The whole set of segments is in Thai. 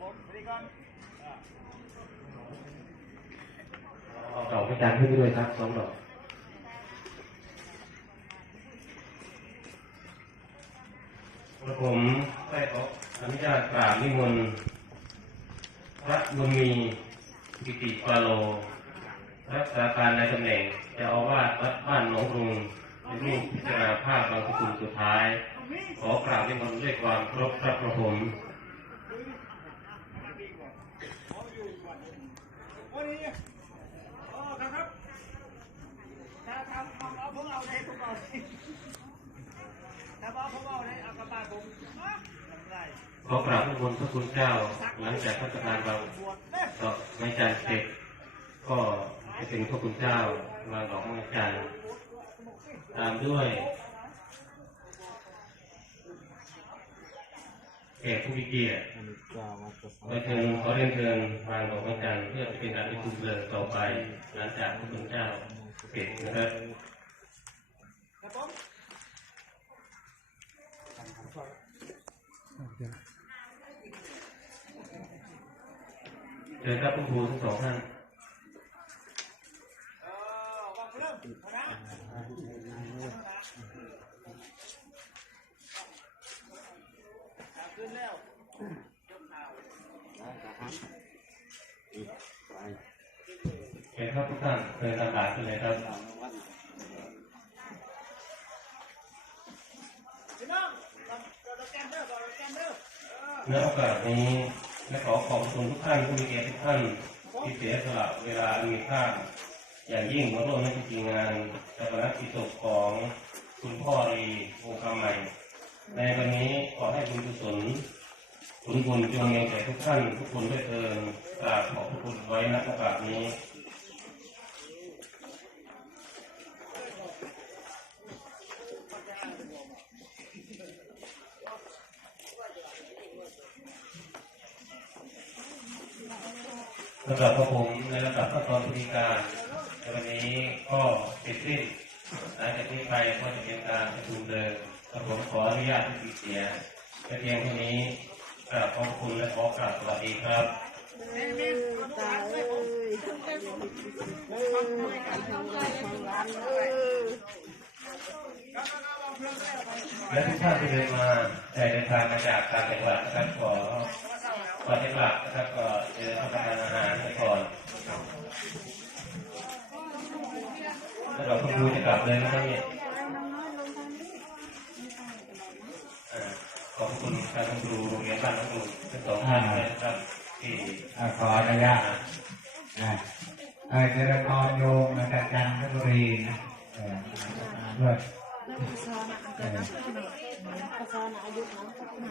ผมสวัสดีครับเอาดอกพระจันทร์ขึ้นด้วยครับสองดอกกระผมได้ขออนุญาตกราบนิมนต์พระบุญมีกิติปาโล รักษาการในตำแหน่งจ้าอาวาสวัดบ้านหนองรุงในรูปพิจารณาภาพบางสกุลสุดท้าย ขอกราบนิมนต์ด้วยความเคารพรับกระผม วันนี้อ๋อครับครับถ้าทำทำเอาผมเอาเลยผมเอาเลยถ้าเอาผมเอาเลยเอากระบะผมขอกราบนิมนต์พระคุณเจ้า หลังจากพระราชทานเด้อดอกไม้จันเสร็จก็จะเป็นพระคุณเจ้าวางดอกม้จันทร์ตามด้วย แขกผู้มีเกียรติขอเชิญขอเรียนเชิญวางดอกไม้จันทร์เพื่อเป็นการประชุมเลิงต่อไป หลังจากพระคุณเจ้าเสร็จนะครับเชิญครับคุณครูทั้งสองท่าน เออวางเริ่มนะขึ้นแล้ว เชิญครับทุกท่านเชิญตามบาทขึ้นเลยครับเนเด้อเรานี้นโอกาสนี้และขอขอบคุณทุกท่านผู้มีเกียรติทุกท่านที่เสียสละเวลาอันมีค่าอย่างยิ่งมาร่วมในพิธีงานชาปนกิจศพของคุณพ่อรีวงคำใหม่ ในวันนี้ขอให้บุญกุศล ผลบุญจงมีแก่ทุกท่านทุกคนด้วยเถิดกราบขอบพระคุณไว้ณโอกาสนี้ระดับพระผมในระดับพระตอนพิธีการในวันนี้ก็เสร็จสิ้นหลังจากนี้ไปก็จะเป็นการประชุมเดิมกระผมขออนุญาตที่เสียแต่เพียงเท่านี้ กราบขอบคุณและขอกราบสวัสดีครับตาเอ้ยเออการทำงานของร้านเออและทุกท่านที่เดินมาแต่เดินทางมาจากต่างจังหวัดนะครับขอขอที่หลักนะครับก็เดินเข้าไปทานอาหารไปก่อนแล้วเราคุณครูจะกลับเลยนะครับเนี่ย ขอบคุณทางคุณครูโรงเรียนบ้านน้องลุงทั้งสองท่านเลยนะครับที่อ่าขออนุญาตนะเออเจริญพรโยมมาจากจันทบุรีนะเออด้วยภาษาอายุภาษาอายุน้องสักหน่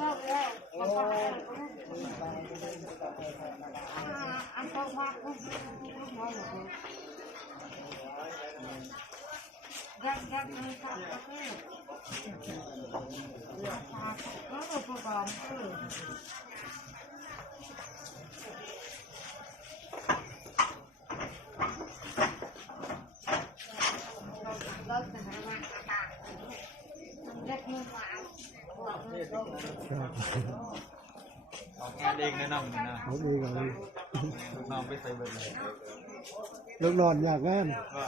กอบเออ ออกงานเองนะนำนะเขาดีกันเลยลูกน้องไปใส่เบอร์เลยลูกนอนอยากงานว่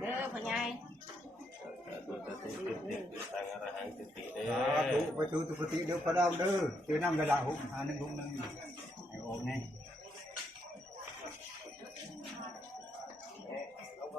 เด้อพ่อใหญ่สาธุไปสู่สุคติเดี๋ยวพระดาวเด้อเจอน้ำกระดับหกหาหนึ่งหกหนึ่งให้ออกแน่เอาไป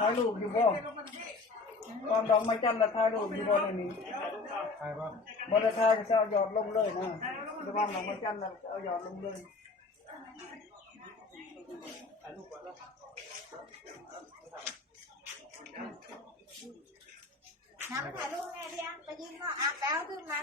ถ่ายรูปอยู่บ่ตอนดอกไม้จันทร์ละถ่ายรูปอยู่บ่ในนี้ถ่ายบ่บ่ได้ถ่ายก็จะเอาหยอดลงเลยนะระวังดอกไม้จันทร์น่ะจะเอาหยอดลงเลยน้ำถ่ายรูปแม่เดียงไปยืนเนาอาบแล้วขึ้นมา